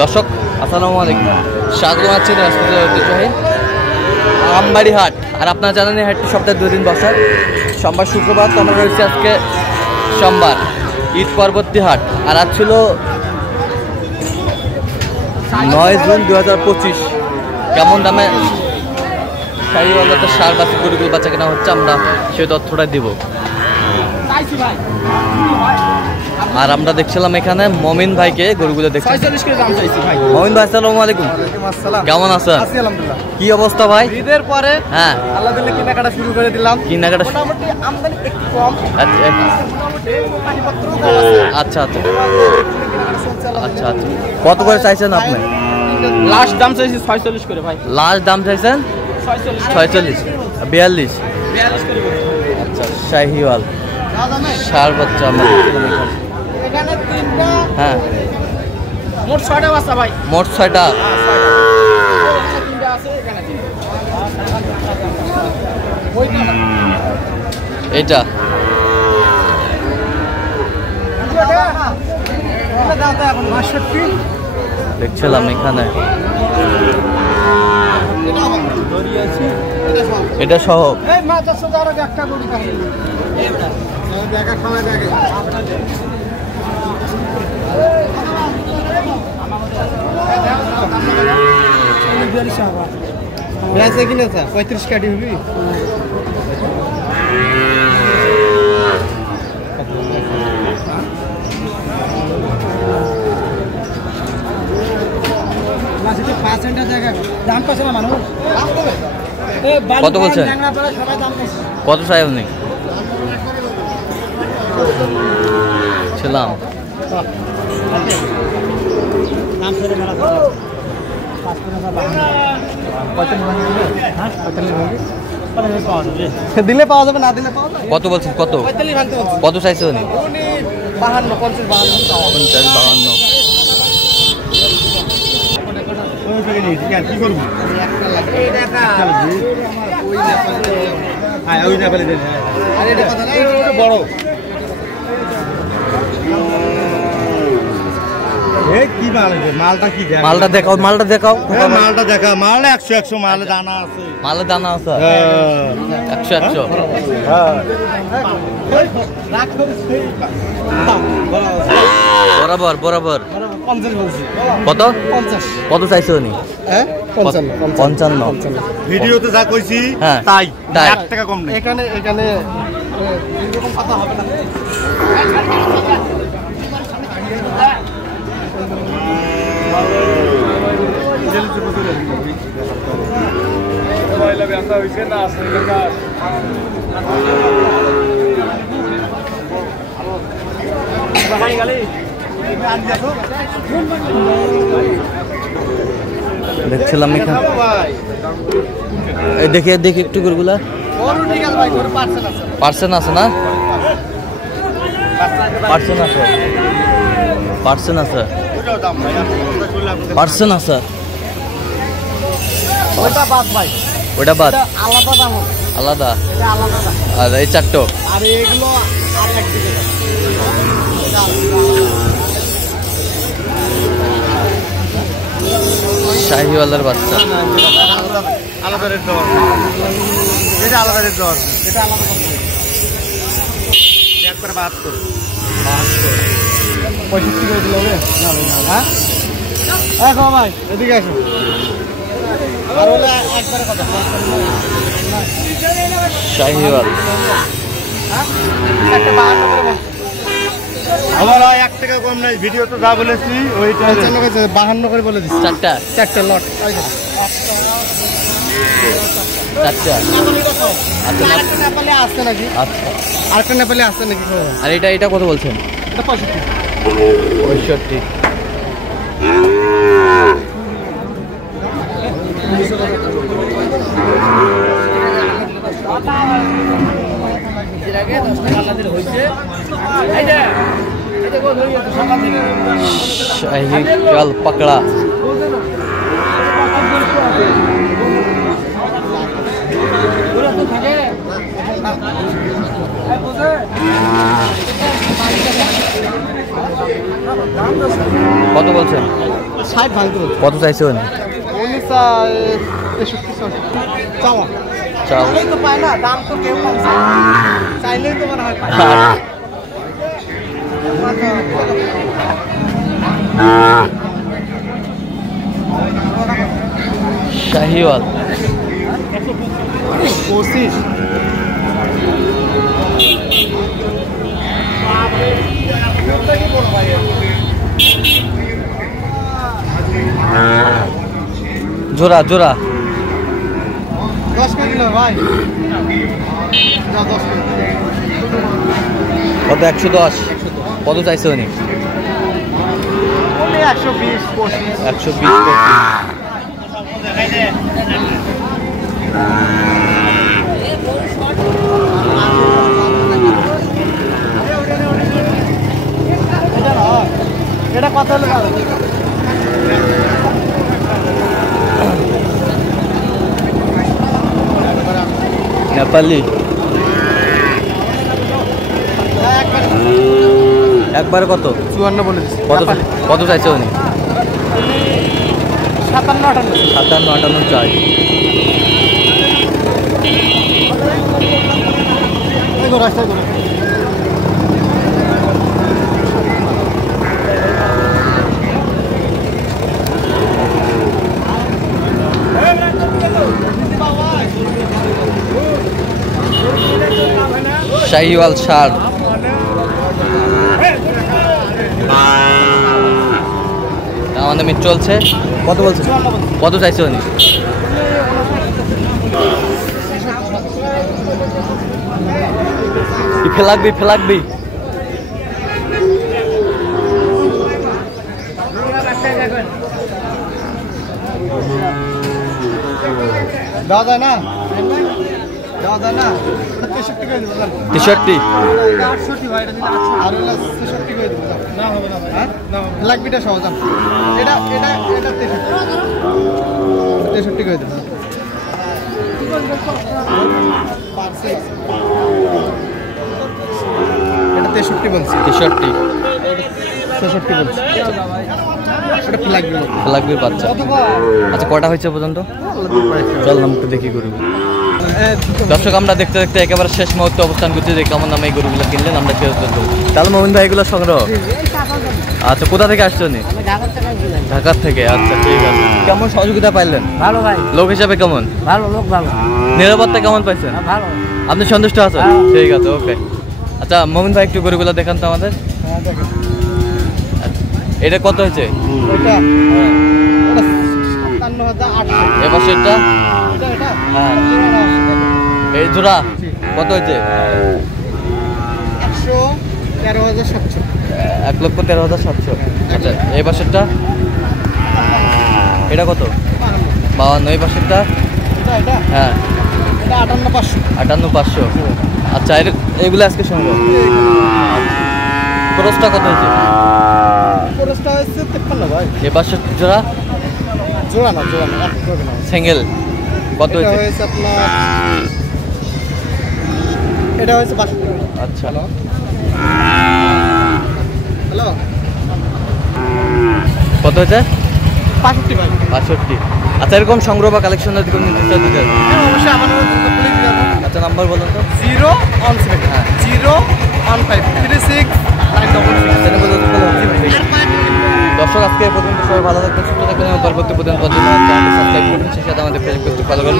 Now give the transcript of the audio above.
দর্শক আসসালামু আলাইকুম, স্বাগত জানাচ্ছি রাজপুরের ঐতিহ্যবাহী আমবাড়ি হাট। আর আপনারা জানেন এই হাটটি সপ্তাহে 2 দিন বসে, সোমবার শুক্রবার। তো আমরা রয়েছি আজকে সোমবার, ঈদ পরবর্তী হাট। আর আজ ছিল 9 জুন 2025। কেমন দামে শাড়িওয়ালাতে সার বাচ্চা গরুগুলো বাচ্চা কেনা হচ্ছে আমরা সেই তথ্যটা দিব। আর আমরা দেখছিলাম এখানে মমিন ভাইকে গরুগুলো দেখছি। মমিন ভাই আসসালামু আলাইকুম, কেমন আছেন? কি অবস্থা ভাই? ঈদের পরে হ্যাঁ আল্লাহ দিলে কেনাকাটা শুরু করে দিলাম। কেনাকাটা মোটামুটি আমদানি একটু কম। আচ্ছা আচ্ছা আচ্ছা আচ্ছা। কত করে চাইছেন আপনি? লাস্ট দাম চাইছি 46 করে ভাই। লাস্ট দাম চাইছেন 46, 42 করে। আচ্ছা, শাহিওয়াল সার বাচ্চা আমরা এখানে তিনটা, হ্যাঁ মোট 6টা বাচ্চা ভাই। মোট 6টা। তিনটা আছে এখানে, এইটা দেখছিলাম এখানে, এটা সহ কিনা 35 কাটি হবি। কত বলছেন? কত চাই আপনি? ছিলাম দিলে পাওয়া যাবে, না দিলে পাওয়া যাবে। কত বলছেন? কত কত চাইছে উনি? 52, 50, 52। মালটা দেখাও, মালটা দেখাও, মালটা দেখা। মাল 100 মালে দানা আছে। মালে দানা আছে 100। বরাবর বরাবর। কত কত চাইছে উনি? 55। ভিডিওতে যা কইছি হ্যাঁ তাই, তাই। 1 টাকা কম নেই। এখানে এরকম কথা হবে না। দেখছিলাম এখানে, দেখি দেখি একটু গরুগুলা পার্সেন্ট আছে না? পার্সেন্ট আছে, পার্সেন্ট আছে, পার্সেন্ট আছে। ওটা বাদ ভাই, ওটা বাদ, আলাদা দাম হবে, আলাদা। এটা আলাদা দাম। আর এই চারটো আর এগুলো আর একদিকে শাহিওয়ালার বাচ্চা। আলাদা রেট দেওয়া, এটা আলাদা রেট দেওয়া, এটা আলাদা দাম। একবার 72 65 করে দিলে হবে? হ্যাঁ দেখো ভাই, এদিকে আসো। আর হলে একবারে কথা শাহিওয়াল একটা 52 করে বল। আমার 1 টাকা কম নাই। ভিডিওতে যা বলেছি ওইটা 52 করে বলে দিচ্ছি। চারটা লট। চারটা। আচ্ছা, আরেকটা নেপালে আসছে নাকি? আচ্ছা। আরেকটা নেপালে আসছে নাকি? আর এটা কত বলছেন? এটা 65। 65। শাহিওয়াল পাকড়া। কত বলছেন? 60 ভাঙতে কত চাইছেন? উনি চায় 63 চাওয়া চাও তো পায় না, দাম তো কেউ কম চাইলেই তো মনে হয় পায়। শাহিওয়াল 25 জোড়া জোড়া 10 করে দিল ভাই, যা 10 করে কত? 110। কত চাইছে উনি? বলে 120 25 120। এটা কত হলো? নেপালি একবার কত? 54 বলে দিচ্ছি। কত কত চাইছে উনি? 57 57 58 চাই। রাস্তায় করে শাহিওয়াল ষাঁড়। আমাদের মিট চলছে। কত বলছে? কত চাইছে উনি? ফেলাকবি ফেলাকবি দেওয়া যায় না, দেওয়া যায় না। 63 করে দেবো। 63। 68 ভাই, এটা দিলে 68 আর হলো 63 করে দেবো। না হবে না ভাই, হ্যাঁ না লাগবিটা সহজ। এটা এটা এটা 63 করে দেবো। এটা 63 বলছি, 63। 66 বলছি। এটা লাগবে ফেলাকবির বাচ্চা। আচ্ছা কটা হয়েছে পর্যন্ত? চল নাম একটু দেখি গরু। দর্শক আমরা দেখতে দেখতে একেবারে শেষ মুহূর্তে অবস্থান করছি যে কেমন নামে এই গরুগুলো কিনলেন আমরা শেষ করবো। তাহলে মোমিন ভাই এগুলো সংগ্রহ। আচ্ছা কোথা থেকে আসছো নি? ঢাকার থেকে। আচ্ছা ঠিক আছে। কেমন সহযোগিতা পাইলেন? ভালো ভাই, লোক হিসাবে কেমন? ভালো লোক, ভালো নিরাপত্তা কেমন পাইছেন? ভালো। আপনি সন্তুষ্ট আছেন? ঠিক আছে ওকে। আচ্ছা মোমিন ভাই একটু গরুগুলো দেখান তো আমাদের। এটা কত হয়েছে? এটা 57,800। এবার সেটা এটা হ্যাঁ এই জোড়া কত হয়েছে? 113,700। 1,13,700। আচ্ছা এই পাশেরটা এটা কত? 52। এই পাশেরটা এটা হ্যাঁ এটা 58,500। 58,500। আচ্ছা এইগুলো আজকে সংগ্রহ। খরচটা কত হয়েছে? খরচটা হচ্ছে 53 ভাই। এই পাশের জোড়া জোড়া না, জোড়া না, এক জোড়া না। সিঙ্গেল কত এটা হয়েছে? হয়েছে আপনার, এটা হয়েছে 62। আচ্ছা হ্যালো, কত হয়েছে? 65 ভাই। 65। আচ্ছা এরকম সংগ্রহ বা কালেকশনের দিকে নির্দেশ দিতে হবে। হ্যাঁ অবশ্যই আমার পুলিশ যাবো। আচ্ছা নাম্বার বলুন তো। 017 হ্যাঁ 015 36 966। দর্শক আজকে এই পর্যন্ত সবাই ভালো থাকবেন, সুস্থ থাকবেন এবং পরবর্তী পর্যন্ত চ্যানেলটি সাবস্ক্রাইব করুন। সেই সাথে আমাদের ফেসবুক পেজ ফলো করুন।